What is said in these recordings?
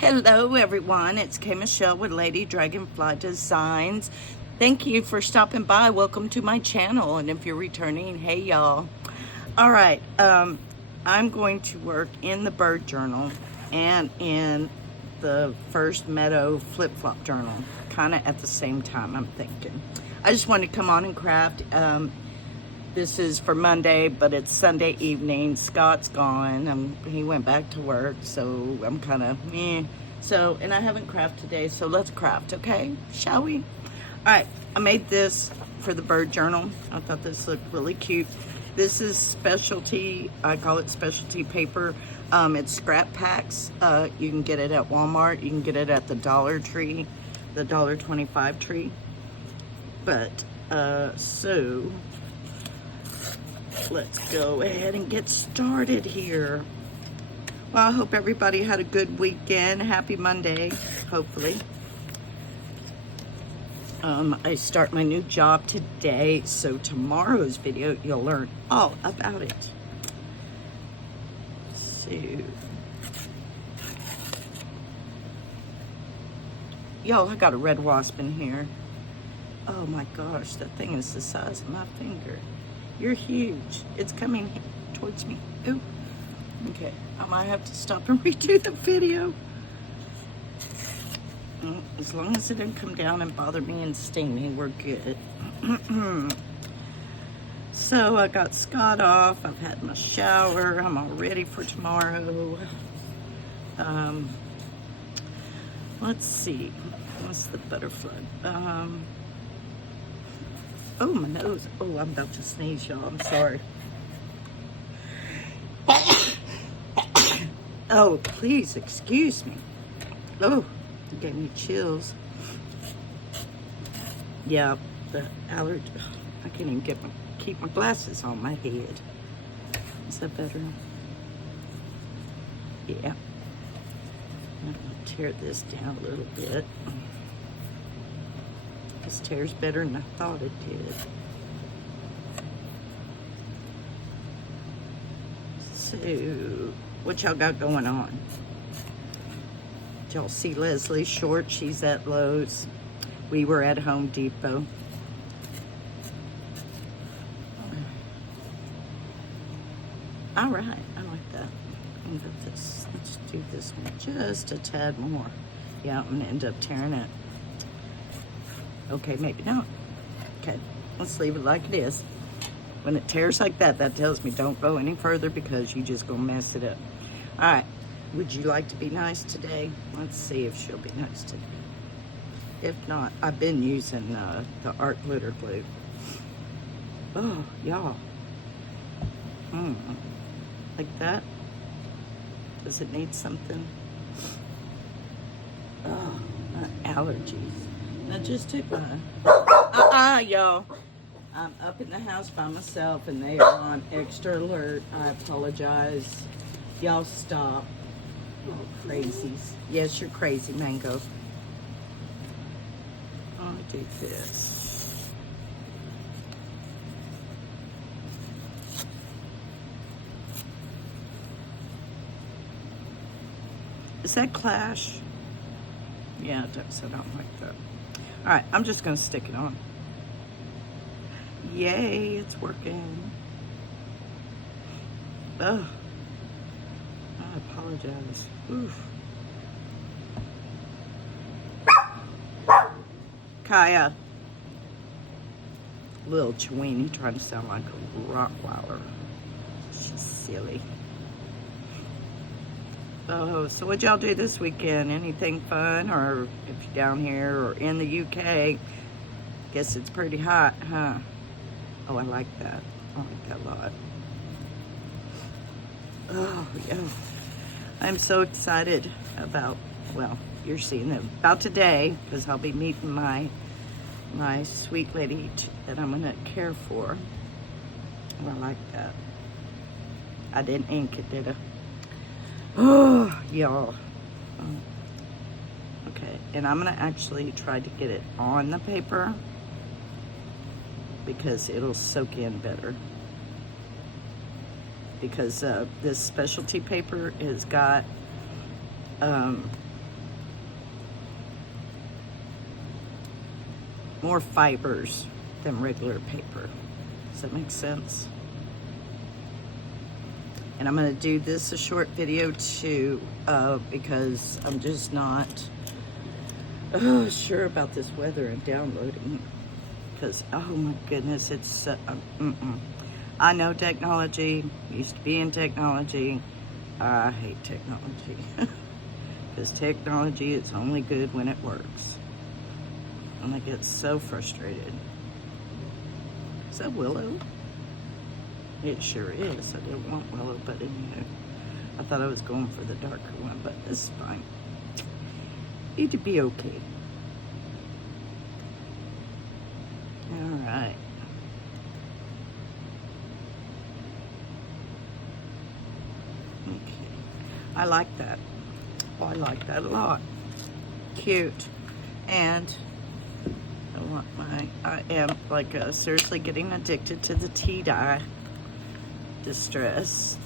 Hello everyone, it's K Michelle with Lady Dragonfly Designs. Thank you for stopping by. Welcome to my channel, and if you're returning, hey y'all. All right, I'm going to work in the bird journal and in the first Meadow flip-flop journal, kind of at the same time, I'm thinking. I just wanted to come on and craft. This is for Monday, but it's Sunday evening. Scott's gone. He went back to work, so I'm kind of meh. So, and I haven't crafted today, so let's craft, okay? Shall we? All right, I made this for the bird journal. I thought this looked really cute. This is specialty, I call it specialty paper. It's scrap packs. You can get it at Walmart. You can get it at the Dollar Tree, the $1.25 tree. But, so let's go ahead and get started here. Well, I hope everybody had a good weekend. Happy Monday, hopefully. I start my new job today, so tomorrow's video, you'll learn all about it. So, y'all, I got a red wasp in here. Oh my gosh, that thing is the size of my finger. You're huge. It's coming towards me. Ooh. Okay, I might have to stop and redo the video. As long as it didn't come down and bother me and sting me, we're good. So I got Scott off. I've had my shower. I'm all ready for tomorrow. Let's see. What's the butterfly? Oh, my nose. Oh, I'm about to sneeze, y'all. I'm sorry. Oh, please excuse me. Oh, it gave me chills. Yeah, the allergy. I can't even keep my glasses on my head. Is that better? Yeah. I'm going to tear this down a little bit. This tears better than I thought it did. So, what y'all got going on? Did y'all see Leslie Short? She's at Lowe's. We were at Home Depot. All right, I like that. I'm gonna put this. Let's do this one just a tad more. Yeah, I'm gonna end up tearing it. Okay, maybe not. Okay, let's leave it like it is. When it tears like that, that tells me don't go any further because you just gonna mess it up. All right, would you like to be nice today? Let's see if she'll be nice today. If not, I've been using the art glitter glue. Oh, y'all. Like that? Does it need something? Oh, my allergies. I just took my, y'all. I'm up in the house by myself and they are on extra alert. I apologize. Y'all stop. Oh, crazies. Yes, you're crazy, Mango. I'll do this. Is that Clash? Yeah, it does. I don't like that. All right, I'm just going to stick it on. Yay, it's working. Oh, I apologize. Oof. Kaya. Little Chewini trying to sound like a Rottweiler. She's silly. Oh, so what y'all do this weekend? Anything fun? Or if you're down here or in the UK, guess it's pretty hot, huh? Oh, I like that. I like that a lot. Oh, yeah. I'm so excited about, well, you're seeing it about today, because I'll be meeting my sweet lady that I'm going to care for. Oh, I like that. I didn't ink it, did I? Oh, y'all. Okay, and I'm going to actually try to get it on the paper because it'll soak in better. Because this specialty paper has got more fibers than regular paper. Does that make sense? And I'm going to do this a short video too, because I'm just not sure about this weather and downloading. Because, oh my goodness, it's, I know technology, used to be in technology. I hate technology. Because technology is only good when it works. And I get so frustrated. Is that Willow? It sure is. I didn't want Willow, but anyway, I thought I was going for the darker one, but this is fine. It'd be okay. All right. Okay. I like that. Oh, I like that a lot. Cute. And I am like seriously getting addicted to the tea dye distress.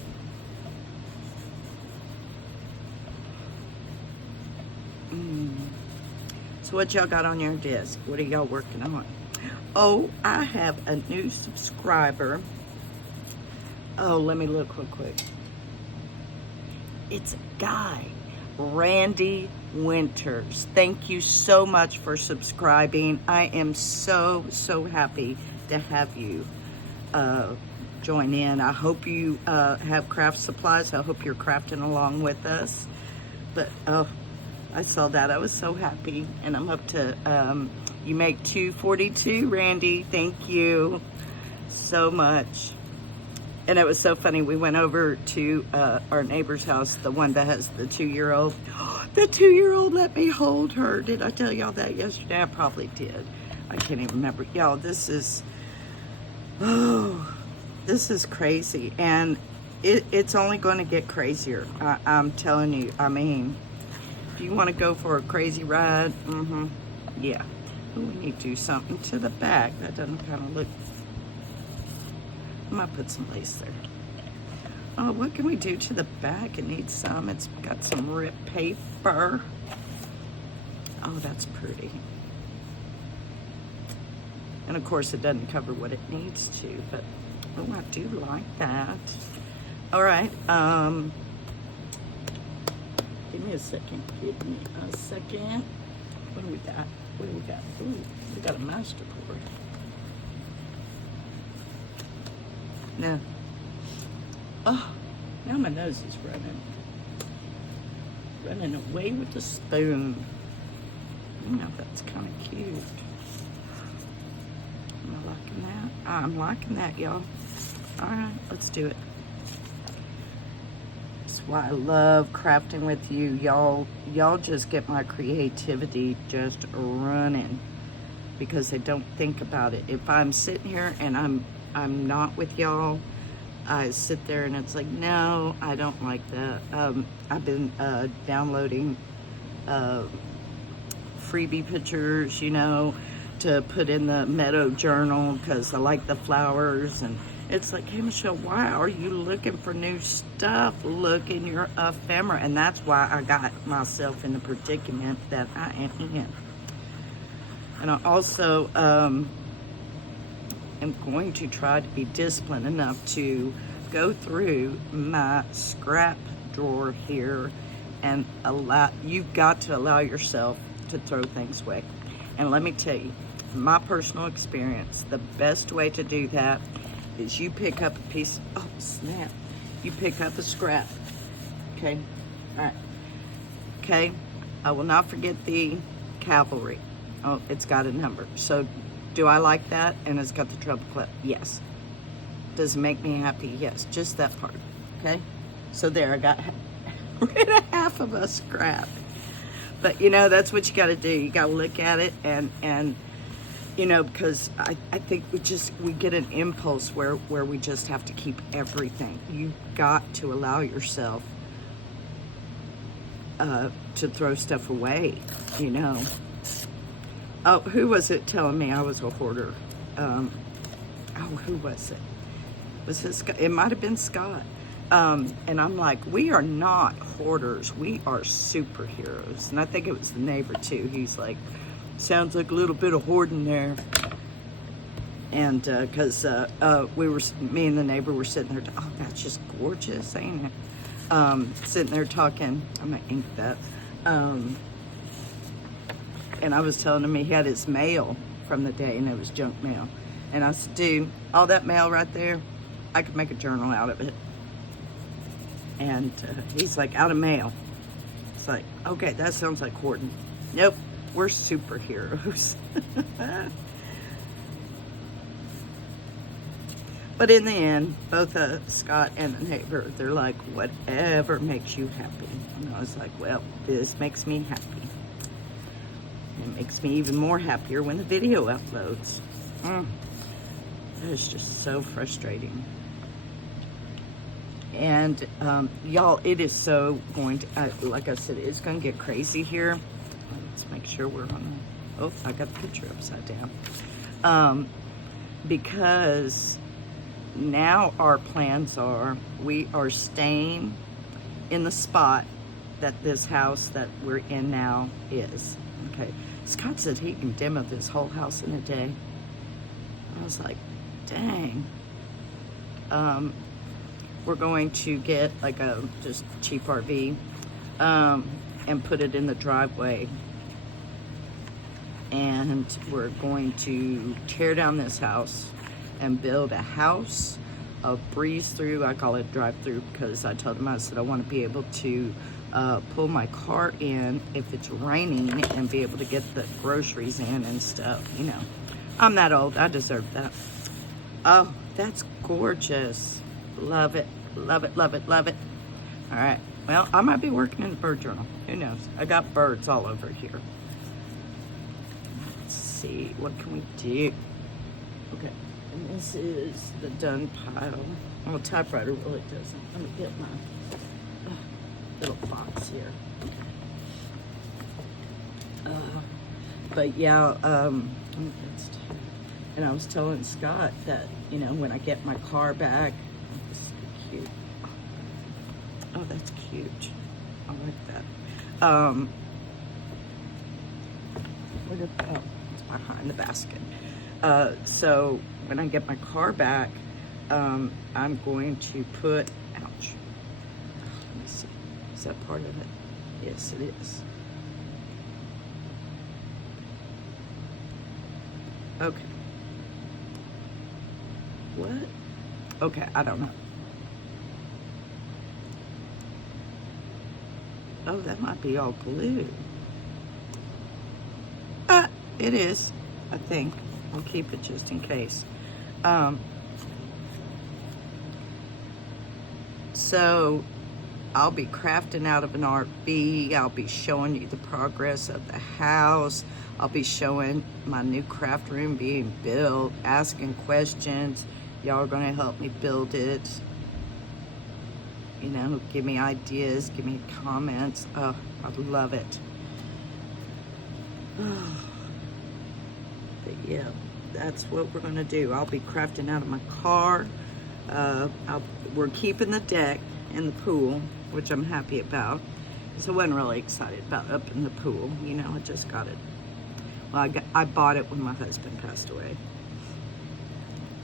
So what y'all got on your desk? What are y'all working on? Oh, I have a new subscriber. Oh, let me look real quick. It's a guy, Randy Winters. Thank you so much for subscribing. I am so happy to have you join in. I hope you have craft supplies. I hope you're crafting along with us. But oh, I saw that. I was so happy. And I'm up to, you make $2.42, Randy. Thank you so much. And it was so funny. We went over to our neighbor's house, the one that has the 2-year-old. The 2-year-old let me hold her. Did I tell y'all that yesterday? I probably did. I can't even remember. Y'all, this is, this is crazy. And it's only going to get crazier. I'm telling you. I mean, if you want to go for a crazy ride, yeah. Ooh, we need to do something to the back. That doesn't kind of look... I might put some lace there. Oh, what can we do to the back? It needs some. It's got some ripped paper. Oh, that's pretty. And of course, it doesn't cover what it needs to, but oh, I do like that. All right. Give me a second. Give me a second. What do we got? What do we got? Ooh, we got a master cord. No. Oh, now my nose is running away with the spoon. Now that's kind of cute. Am I liking that? I'm liking that, y'all. All right, let's do it. That's why I love crafting with you, y'all. Y'all just get my creativity just running because I don't think about it. If I'm sitting here and I'm not with y'all, I sit there and it's like, no, I don't like that. I've been downloading freebie pictures, you know, to put in the Meadow journal because I like the flowers. And it's like, hey, Michelle, why are you looking for new stuff? Look in your ephemera. And that's why I got myself in the predicament that I am in. And I also... I'm going to try to be disciplined enough to go through my scrap drawer here and you've got to allow yourself to throw things away. And let me tell you, my personal experience, the best way to do that is you pick up a piece, oh snap, you pick up a scrap, okay, all right, okay, I will not forget the cavalry. Oh, it's got a number, so do I like that? And it's got the treble clef. Yes. Does it make me happy? Yes. Just that part. Okay? So there, I got rid of half of a scrap. But, you know, that's what you got to do. You got to look at it and you know, because I think we get an impulse where we just have to keep everything. You got to allow yourself to throw stuff away, you know. Oh, who was it telling me I was a hoarder? Oh, who was it? Was it Scott? It might have been Scott. And I'm like, we are not hoarders. We are superheroes. And I think it was the neighbor too. He's like, Sounds like a little bit of hoarding there. And because me and the neighbor were sitting there, oh, that's just gorgeous, ain't it? Sitting there talking, I'm gonna ink that. And I was telling him he had his mail from the day, and it was junk mail. And I said, dude, all that mail right there, I could make a journal out of it. And he's like, out of mail. It's like, okay, that sounds like hoarding. Nope, we're superheroes. But in the end, both Scott and the neighbor, they're like, whatever makes you happy. And I was like, well, this makes me happy. It makes me even more happier when the video uploads. That is just so frustrating. And y'all, it is so going to, like I said, it's going to get crazy here. Let's make sure we're on the, oh, I got the picture upside down. Because now our plans are, we are staying in the spot that this house that we're in now is. Okay, Scott said he can demo this whole house in a day. I was like, dang. We're going to get like a just cheap RV and put it in the driveway. And we're going to tear down this house and build a house, a breeze through. I call it drive through because I told him, I said I want to be able to pull my car in if it's raining and be able to get the groceries in and stuff. You know, I'm that old, I deserve that. Oh, that's gorgeous. Love it, love it, love it, love it. All right, well, I might be working in the bird journal. Who knows? I got birds all over here. Let's see, what can we do? Okay, and this is the done pile. Oh, typewriter really doesn't. Let me get my little box here. But yeah, and I was telling Scott that, you know, when I get my car back, this is cute. Oh, that's cute. I like that. Where did it go? It's behind the basket. So when I get my car back, I'm going to put, ouch. Let me see. Is that part of it? Yes, it is. Okay. What? Okay, I don't know. Oh, that might be all glue. It is, I think. I'll keep it just in case. So I'll be crafting out of an RV. I'll be showing you the progress of the house. I'll be showing my new craft room being built, asking questions. Y'all are gonna help me build it. You know, give me ideas, give me comments. Oh, I love it. Oh. But yeah, that's what we're gonna do. I'll be crafting out of my car. We're keeping the deck and the pool, which I'm happy about. So I wasn't really excited about up in the pool. You know, I just got it. Well, I bought it when my husband passed away.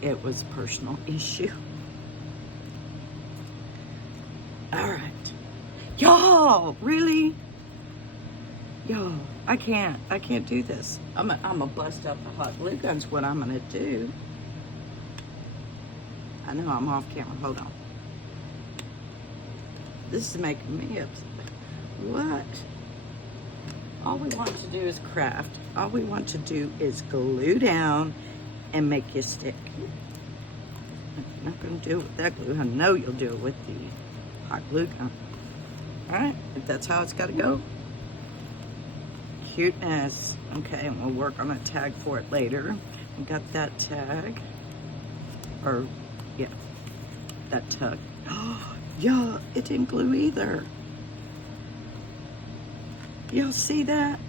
It was a personal issue. All right. Y'all, really? Y'all, I can't do this. I'm gonna bust out the hot glue gun's what I'm gonna do. I know I'm off camera, hold on. This is making me upset. What? All we want to do is craft. All we want to do is glue down and make you stick. I'm not gonna do it with that glue. I know you'll do it with the hot glue gun. All right, if that's how it's gotta go. Cuteness. Okay, and we'll work on a tag for it later. We got that tag. Or, yeah, that tug. Oh, yeah, it didn't glue either. Y'all see that?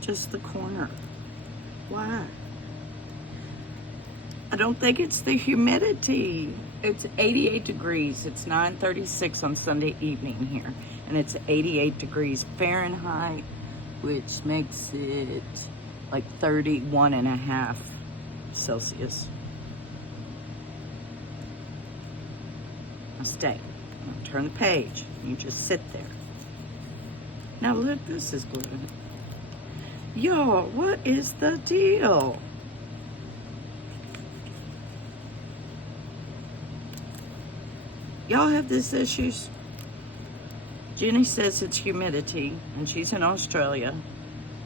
Just the corner. Why? I don't think it's the humidity. It's 88 degrees. It's 9:36 on Sunday evening here. And it's 88 degrees Fahrenheit, which makes it like 31.5 Celsius. Now stay. Now turn the page. You just sit there. Now look, this is good. Y'all, what is the deal? Y'all have these issues? Jenny says it's humidity, and she's in Australia.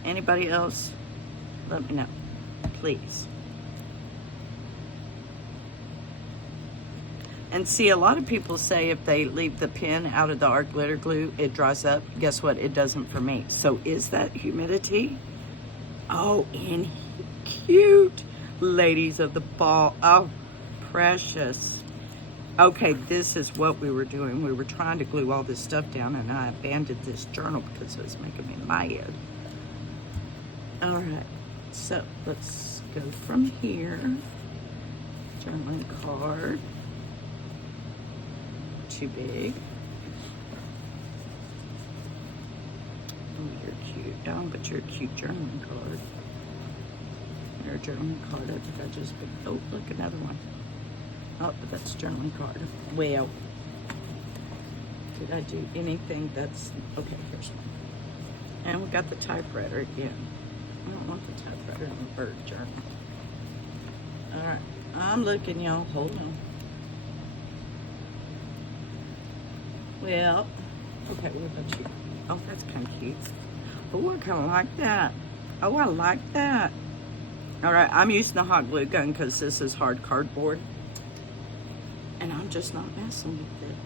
Anybody else? Let me know, please. And see, a lot of people say if they leave the pen out of the art glitter glue, it dries up. Guess what? It doesn't for me. So is that humidity? Oh, and cute. Ladies of the ball. Oh, precious. Okay, this is what we were doing. We were trying to glue all this stuff down, and I abandoned this journal because it was making me mad. All right, so let's go from here. Journaling card. Too big. Oh, you're cute. Oh, but you're a cute journaling card. You're a journaling card. I think I just picked. Oh, look, another one. Oh, but that's journaling card. Well, did I do anything that's... Okay, here's one. And we got the typewriter again. I don't want the typewriter in the bird journal. All right, I'm looking, y'all. Hold on. Well, okay, what about you? Oh, that's kind of cute. Oh, I kind of like that. Oh, I like that. All right, I'm using the hot glue gun because this is hard cardboard. And I'm just not messing with it.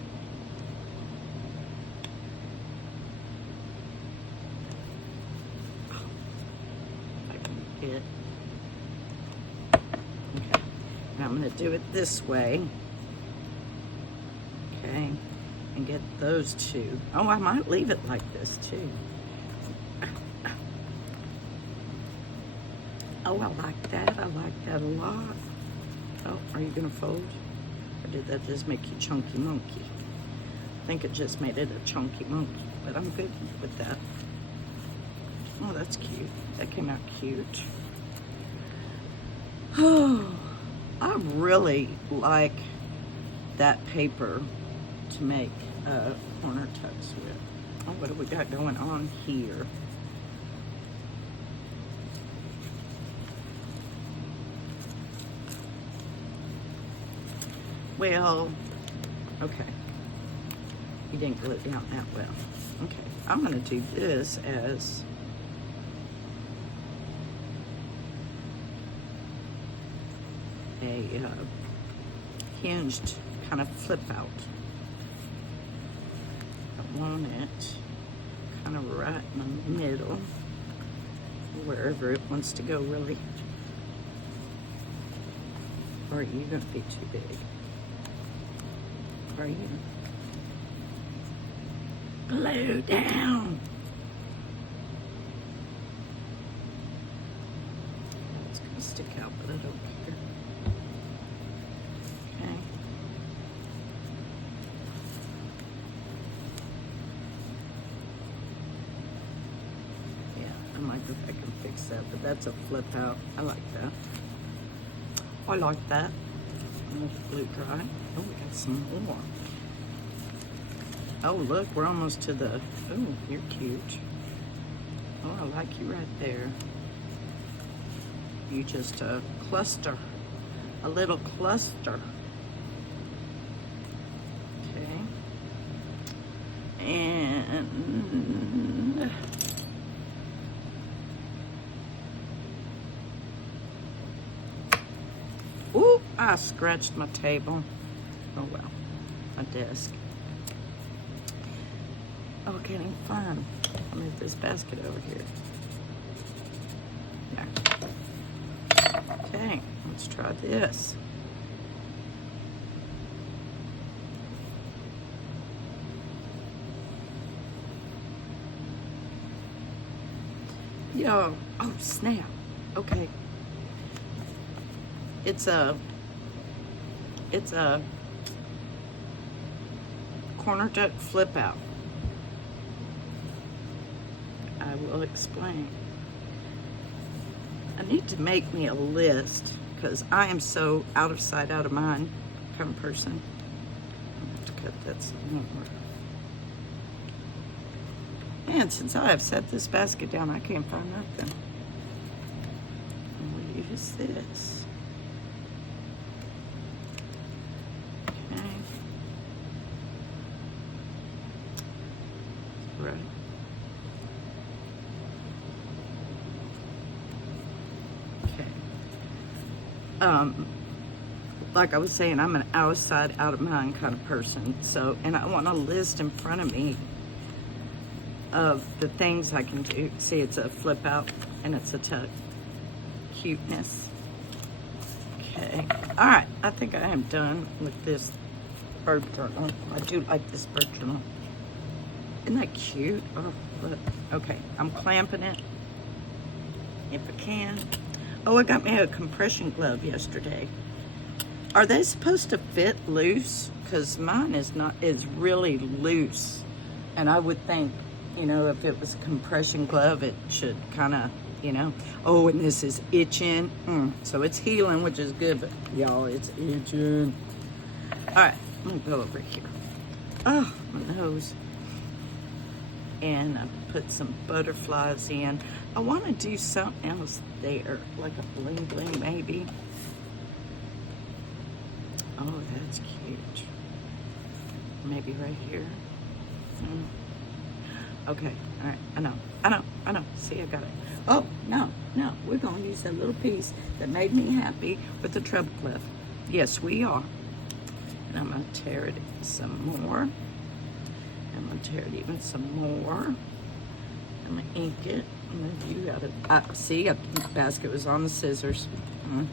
Oh, I can get. Okay, now I'm going to do it this way. Okay, and get those two. Oh, I might leave it like this too. Oh, I like that. I like that a lot. Oh, are you going to fold? Or did that just make you chunky monkey? I think it just made it a chunky monkey, but I'm good with that. Oh, that's cute. That came out cute. Oh, I really like that paper to make corner tucks with. Oh, what do we got going on here? Well, okay. You didn't glue it down that well. Okay, I'm gonna do this as a hinged kind of flip out. I want it kind of right in the middle, wherever it wants to go, really. Or are you gonna be too big? Are you? Glue down. It's gonna stick out, but I don't care. Okay. Yeah, I might go back and fix that, but that's a flip out. I like that. I like that. I'm gonna glue dry. Oh, we got some more. Oh, look, we're almost to the, oh, you're cute. Oh, I like you right there. You just cluster, a little cluster. Okay. And ooh, I scratched my table. Oh well, my desk. Oh, I can't even find. I'll move this basket over here. There. Okay, let's try this. Yo, oh snap. Okay. It's a corner duck flip out? I will explain. I need to make me a list because I am so out of sight, out of mind kind of person. I have to cut that some more. And since I have set this basket down, I can't find nothing. We'll use this. Okay. Right. Like I was saying, I'm an out of sight, out of mind kind of person. So, and I want a list in front of me of the things I can do. See, it's a flip out and it's a tuck. Cuteness. Okay. All right. I think I am done with this bird journal. I do like this bird journal. Isn't that cute? Oh, look. Okay. I'm clamping it if I can. Oh, I got me a compression glove yesterday. Are they supposed to fit loose? Because mine is really loose. And I would think, you know, if it was a compression glove, it should kind of, you know. Oh, and this is itching. So it's healing, which is good, but y'all, it's itching. All right, I'm gonna go over here. Oh, my nose. And I put some butterflies in. I want to do something else there, like a bling bling maybe. Oh, that's cute. Maybe right here. Okay, all right, I know. See, I got it. Oh, no, we're gonna use that little piece that made me happy with the treble clef. Yes, we are. And I'm gonna tear it some more. I'm gonna tear it even some more. I'm gonna ink it. I'm gonna do out of, see, the basket was on the scissors. Okay.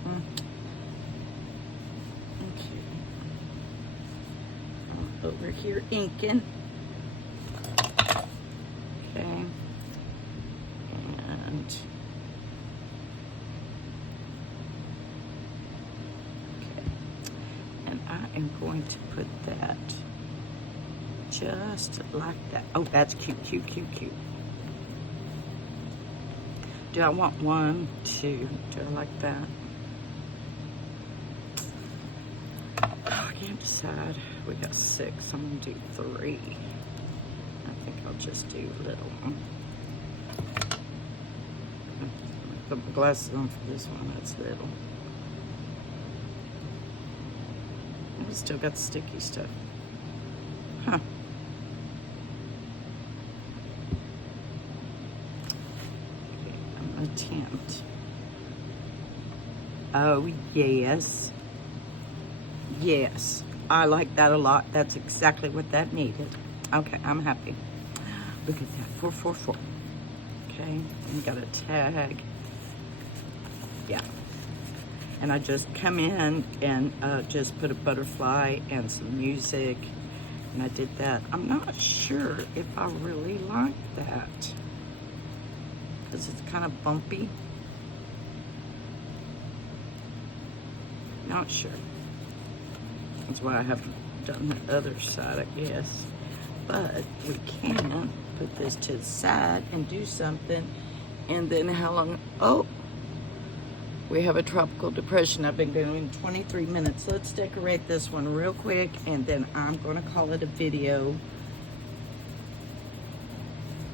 I'm over here inking. Okay. And okay. And I am going to put that just like that. Oh, that's cute. Do I want 1, 2? Do I like that? Oh, I can't decide. We got 6. I'm gonna do 3. I think I'll just do little one. Put my glasses on for this one. That's little. We still got sticky stuff. Huh. Attempt. Oh, yes. I like that a lot. That's exactly what that needed. Okay, I'm happy. Look at that. 444. Okay, and got a tag. Yeah. And I just come in and just put a butterfly and some music, and I did that. I'm not sure if I really like that, because it's kind of bumpy. Not sure. That's why I haven't done the other side, I guess. But we can put this to the side and do something. And then how long? Oh, we have a tropical depression. I've been doing 23 minutes. Let's decorate this one real quick, and then I'm going to call it a video.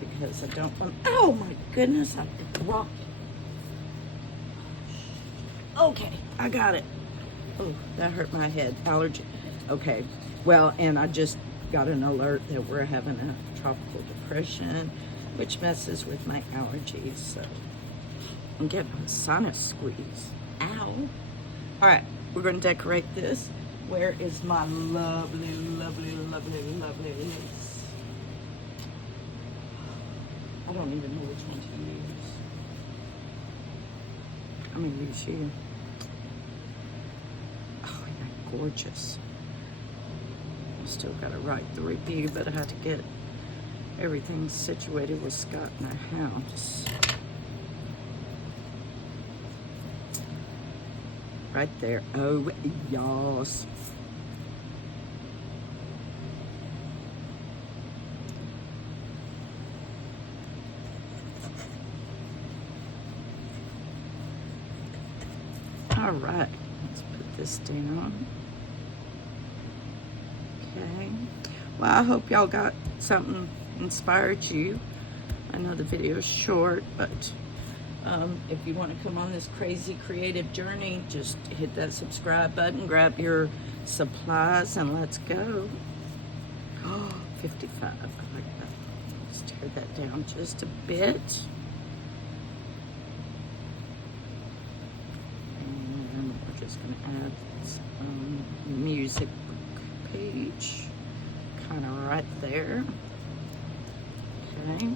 Because I don't want, oh my goodness, I dropped. Okay, I got it. Oh, that hurt my head. Allergy. Okay, well, and I just got an alert that we're having a tropical depression, which messes with my allergies, so I'm getting a sinus squeeze. Ow. All right, we're gonna decorate this. Where is my lovely lace? I don't even know which one to use. I'm gonna use you. Oh, you're gorgeous. I still gotta write the review, but I had to get everything situated with Scott in our house. Right there. Oh, yes. All right, let's put this down. Okay. Well, I hope y'all got something inspired you. I know the video is short, but if you want to come on this crazy creative journey, just hit that subscribe button, grab your supplies, and let's go. Oh, 55. I like that. Let's tear that down just a bit. And we're just going to add some music page kind of right there. Okay.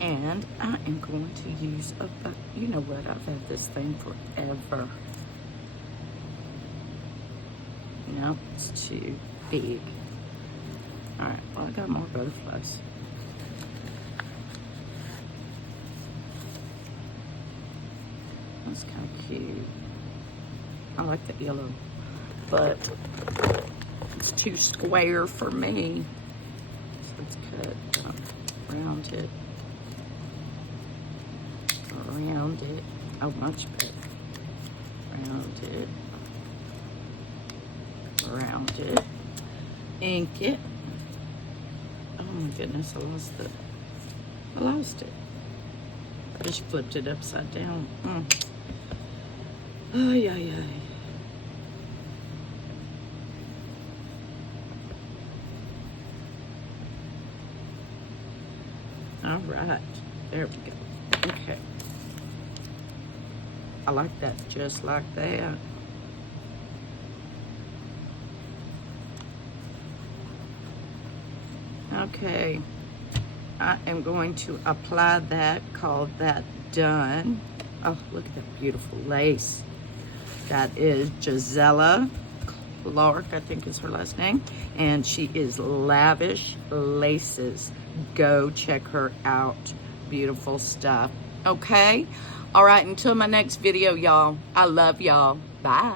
And I am going to use you know what, I've had this thing forever. No, it's too big. All right, well, I got more butterflies. That's kind of cute. I like that yellow, but it's too square for me. So let's cut around it. Around it. Oh, much better. Around it. Around it. Ink it. Oh my goodness, I lost it. I just flipped it upside down. Oh, yeah, yeah. All right, there we go. Okay. I like that just like that. Okay, I am going to apply that, call that done. Oh, look at that beautiful lace. That is Jaizella Clark, I think is her last name. And she is Lavish Laces. Go check her out. Beautiful stuff. Okay? All right, until my next video, y'all. I love y'all. Bye.